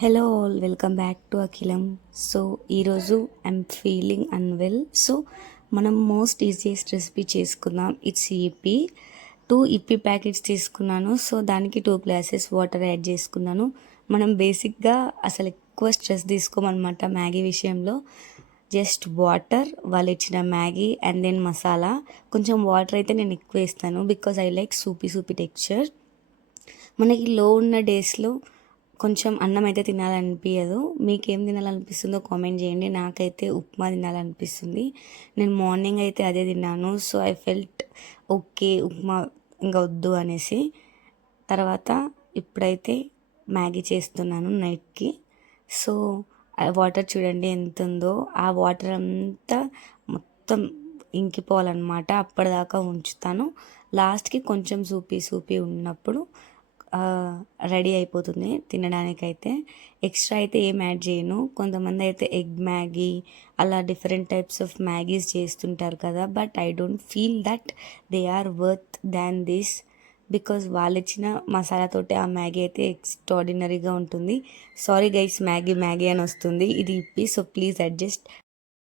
Hello all, welcome back to Akhilam. So ఈరోజు I'm feeling unwell. So మనం most easiest recipe చేసుకుందాం. It's Yippee. 2 Yippee packets తీసుకున్నాను. So దానికి 2 glasses water add చేసుకున్నాను. మనం బేసిక్గా అసలు ఎక్కువ స్ట్రెస్ తీసుకోమన్నమాట మ్యాగీ విషయంలో. జస్ట్ వాటర్, వాళ్ళు ఇచ్చిన మ్యాగీ అండ్ దెన్ మసాలా. కొంచెం వాటర్ అయితే నేను ఎక్కువ వేస్తాను బికాజ్ ఐ లైక్ సూపీ సూపీ టెక్స్చర్. మనకి లో ఉన్న డేస్లో కొంచెం అన్నం అయితే తినాలనిపించదు. మీకేం తినాలనిపిస్తుందో కామెంట్ చేయండి. నాకైతే ఉప్మా తినాలనిపిస్తుంది. నేను మార్నింగ్ అయితే అదే తిన్నాను. So I felt okay, upma ఇంకా వద్దు అనేసి. తర్వాత ఇప్పుడైతే మ్యాగీ చేస్తున్నాను నైట్కి. సో వాటర్ చూడండి ఎంత ఉందో. ఆ వాటర్ అంతా మొత్తం ఇంకిపోవాలన్నమాట. అప్పటిదాకా ఉంచుతాను. లాస్ట్కి కొంచెం సూపీ సూపీ ఉన్నప్పుడు రెడీ అయిపోతుంది తినడానికైతే. ఎక్స్ట్రా అయితే ఏం యాడ్ చేయను. కొంతమంది అయితే ఎగ్ మ్యాగీ అలా డిఫరెంట్ టైప్స్ ఆఫ్ మ్యాగీస్ చేస్తుంటారు కదా, but I don't feel that they are worth than this. Because వాళ్ళు ఇచ్చిన మసాలాతోటి ఆ మ్యాగీ అయితే ఎక్స్ట్రాడినరీగా ఉంటుంది. సారీ గైస్, మ్యాగీ మ్యాగీ అని వస్తుంది. ఇది ఇప్పి, సో ప్లీజ్ అడ్జస్ట్.